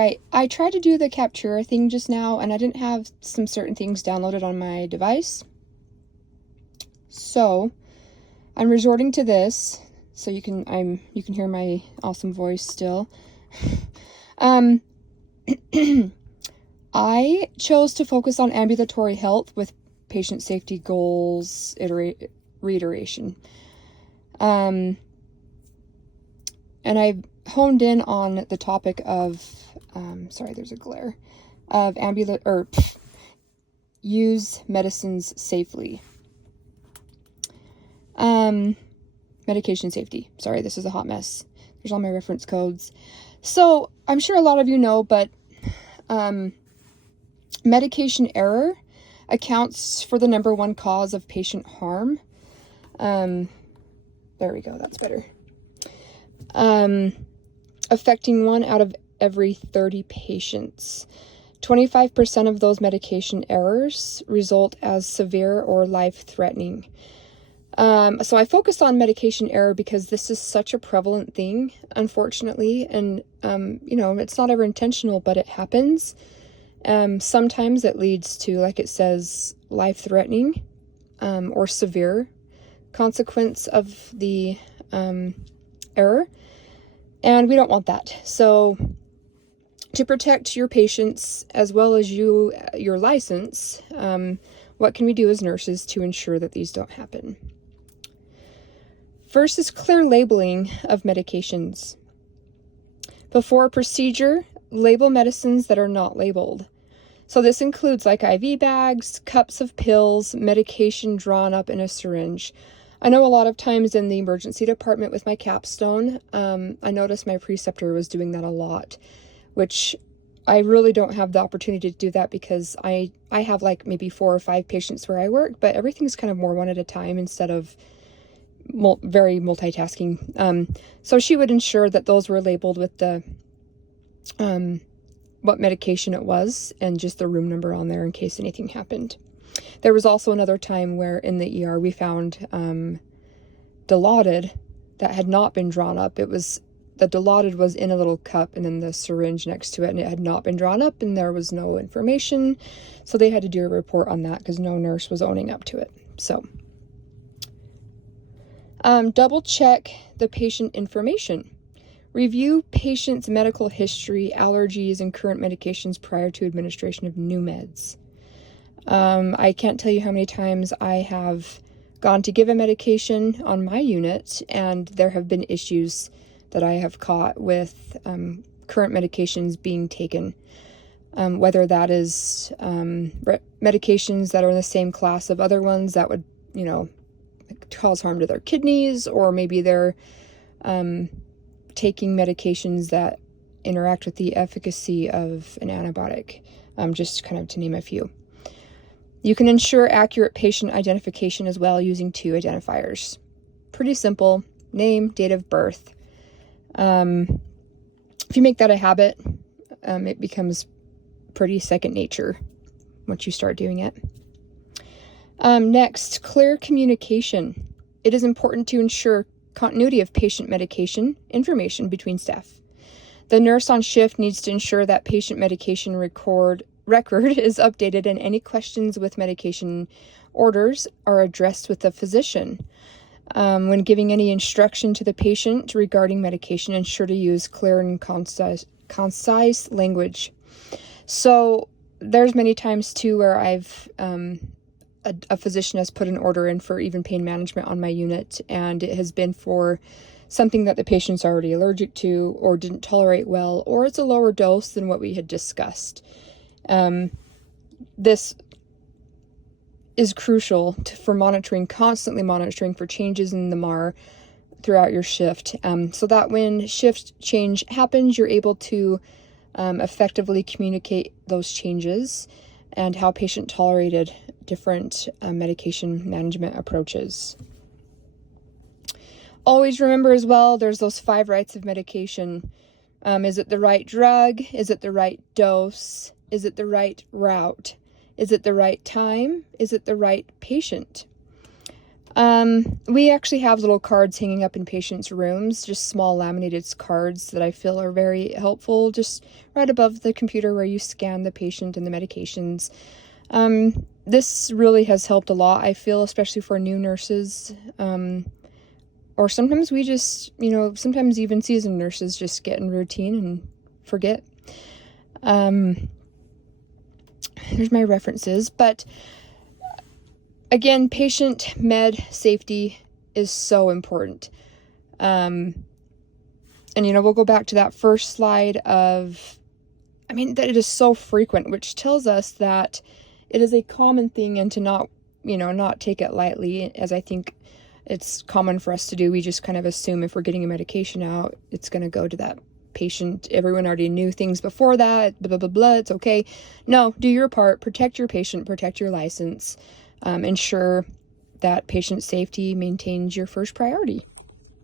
right, I tried to do the Captura thing just now, and I didn't have some certain things downloaded on my device. So I'm resorting to this, so you can hear my awesome voice still. I chose to focus on ambulatory health with patient safety goals reiteration. And I honed in on the topic of, sorry, there's a glare, of use medicines safely. Medication safety. Sorry, this is a hot mess. There's all my reference codes. So I'm sure a lot of you know, but medication error accounts for the #1 cause of patient harm. There we go, that's better. Affecting 1 out of every 30 patients. 25% of those medication errors result as severe or life-threatening. So I focused on medication error because this is such a prevalent thing, unfortunately, and, it's not ever intentional, but it happens. Sometimes it leads to, like it says, life-threatening, or severe consequence of the, error, and we don't want that. So to protect your patients as well as your license, what can we do as nurses to ensure that these don't happen? First is clear labeling of medications. Before a procedure, label medicines that are not labeled. So this includes like IV bags, cups of pills, medication drawn up in a syringe. I know a lot of times in the emergency department with my capstone, I noticed my preceptor was doing that a lot, which I really don't have the opportunity to do that because I have like maybe 4 or 5 patients where I work, but everything's kind of more one at a time instead of very multitasking. So she would ensure that those were labeled with the what medication it was and just the room number on there in case anything happened. There was also another time where in the ER we found Dilaudid that had not been drawn up. The Dilaudid was in a little cup and then the syringe next to it, and it had not been drawn up and there was no information. So they had to do a report on that because no nurse was owning up to it. So double check the patient information. Review patient's medical history, allergies, and current medications prior to administration of new meds. I can't tell you how many times I have gone to give a medication on my unit, and there have been issues that I have caught with current medications being taken. Whether that is medications that are in the same class of other ones that would, cause harm to their kidneys, or maybe they're taking medications that interact with the efficacy of an antibiotic, just kind of to name a few. You can ensure accurate patient identification as well using 2 identifiers. Pretty simple: name, date of birth. If you make that a habit, it becomes pretty second nature once you start doing it. Next, clear communication. It is important to ensure continuity of patient medication information between staff. The nurse on shift needs to ensure that patient medication record is updated and any questions with medication orders are addressed with the physician. When giving any instruction to the patient regarding medication, ensure to use clear and concise language. So there's many times too where I've a physician has put an order in for even pain management on my unit, and it has been for something that the patient's already allergic to or didn't tolerate well, or it's a lower dose than what we had discussed. This is crucial for constantly monitoring for changes in the MAR throughout your shift, so that when shift change happens, you're able to effectively communicate those changes and how patient tolerated different medication management approaches. Always remember as well, there's those 5 rights of medication. Is it the right drug? Is it the right dose? Is it the right route? Is it the right time? Is it the right patient? We actually have little cards hanging up in patients' rooms, just small laminated cards that I feel are very helpful, just right above the computer where you scan the patient and the medications. This really has helped a lot, I feel, especially for new nurses. Or sometimes we just, sometimes even seasoned nurses just get in routine and forget. Here's my references, but again, patient med safety is so important. And we'll go back to that first slide that it is so frequent, which tells us that it is a common thing, and to not take it lightly, as I think it's common for us to do. We just kind of assume if we're getting a medication out, it's going to go to that patient. Everyone already knew things before that, blah, blah, blah, blah, it's okay. No, do your part, protect your patient, protect your license, ensure that patient safety maintains your first priority.